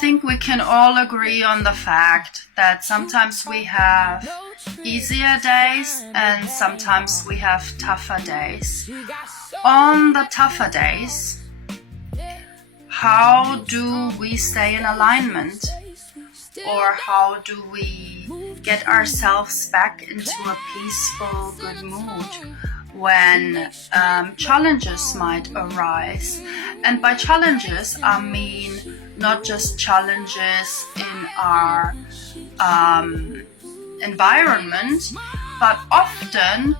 think we can all agree on the fact that sometimes we have easier days and sometimes we have tougher days. On the tougher days, how do we stay in alignment? Or how do we get ourselves back into a peaceful, good mood when challenges might arise? And by challenges, I mean not just challenges in our environment, but often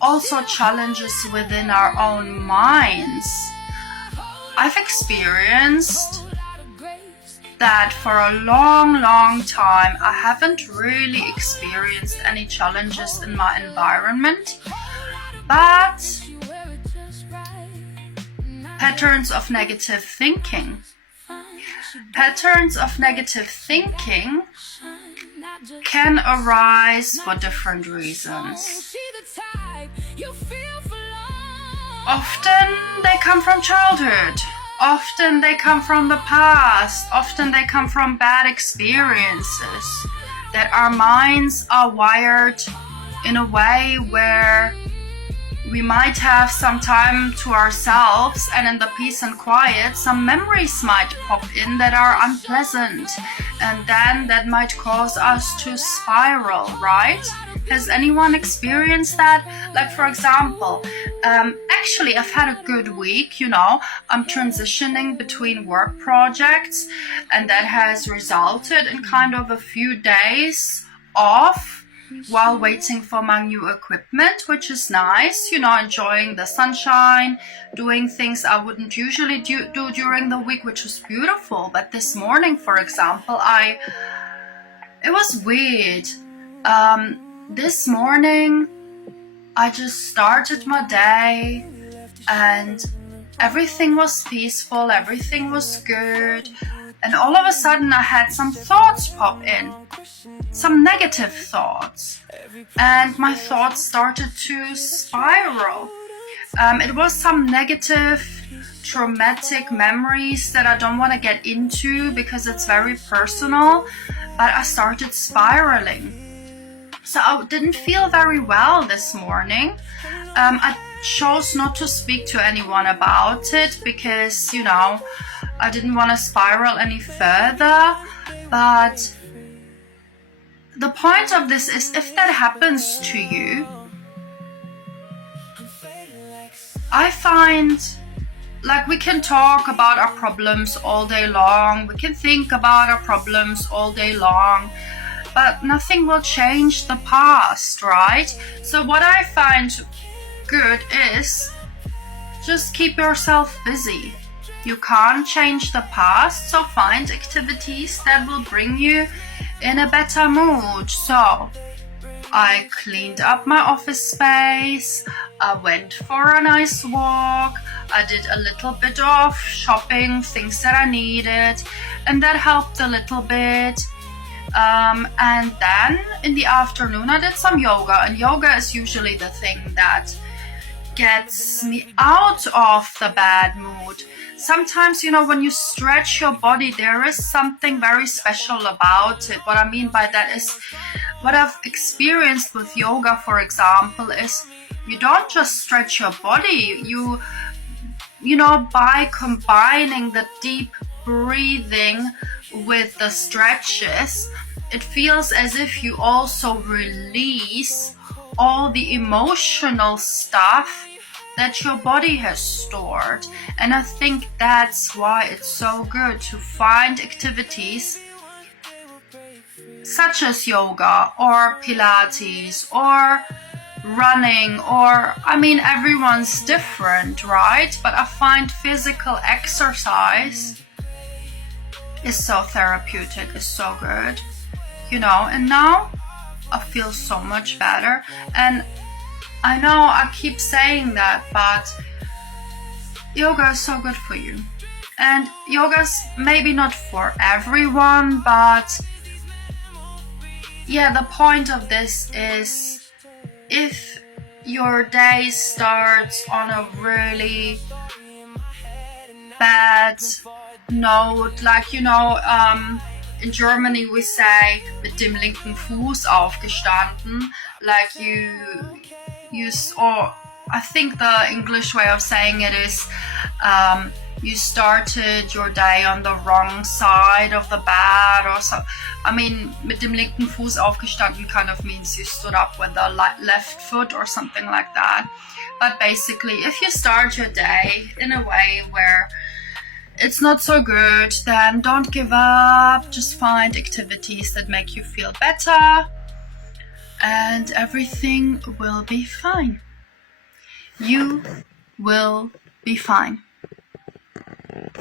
also challenges within our own minds. I've experienced that for a long time I haven't really experienced any challenges in my environment, but patterns of negative thinking. Patterns of negative thinking can arise for different reasons. Often they come from childhood. Often they come from the past. Often they come from bad experiences. That our minds are wired in a way where we might have some time to ourselves, and in the peace and quiet, some memories might pop in that are unpleasant. And then that might cause us to spiral, right? Has anyone experienced that? Like, for example, actually I've had a good week, I'm transitioning between work projects, and that has resulted in kind of a few days off while waiting for my new equipment, which is nice, enjoying the sunshine, doing things I wouldn't usually do during the week, which was beautiful. But this morning, for example, it was weird. This morning, I just started my day and everything was peaceful, everything was good. And all of a sudden I had some thoughts pop in, some negative thoughts. And my thoughts started to spiral. It was some negative, traumatic memories that I don't want to get into because it's very personal. But I started spiraling. So I didn't feel very well this morning. I chose not to speak to anyone about it because, I didn't want to spiral any further. But the point of this is, if that happens to you, I find we can talk about our problems all day long. We can think about our problems all day long. But nothing will change the past, right? So what I find good is just keep yourself busy. You can't change the past, so find activities that will bring you in a better mood. So I cleaned up my office space, I went for a nice walk, I did a little bit of shopping, things that I needed, and that helped a little bit. And then in the afternoon I did some yoga, and yoga is usually the thing that gets me out of the bad mood. Sometimes, when you stretch your body, there is something very special about it. What I mean by that is, what I've experienced with yoga, for example, is you don't just stretch your body, you by combining the deep breathing with the stretches, it feels as if you also release all the emotional stuff that your body has stored. And I think that's why it's so good to find activities such as yoga or Pilates or running, or everyone's different, right? But I find physical exercise is so therapeutic, is so good, and now I feel so much better. And I know I keep saying that, but yoga is so good for you. And yoga's maybe not for everyone, but the point of this is, if your day starts on a really bad note, like, in Germany we say mit dem linken Fuß aufgestanden, like or I think the English way of saying it is you started your day on the wrong side of the bed or so. I mean, mit dem linken Fuß aufgestanden kind of means you stood up with the left foot or something like that. But basically, if you start your day in a way where it's not so good, then don't give up. Just find activities that make you feel better and everything will be fine. You will be fine.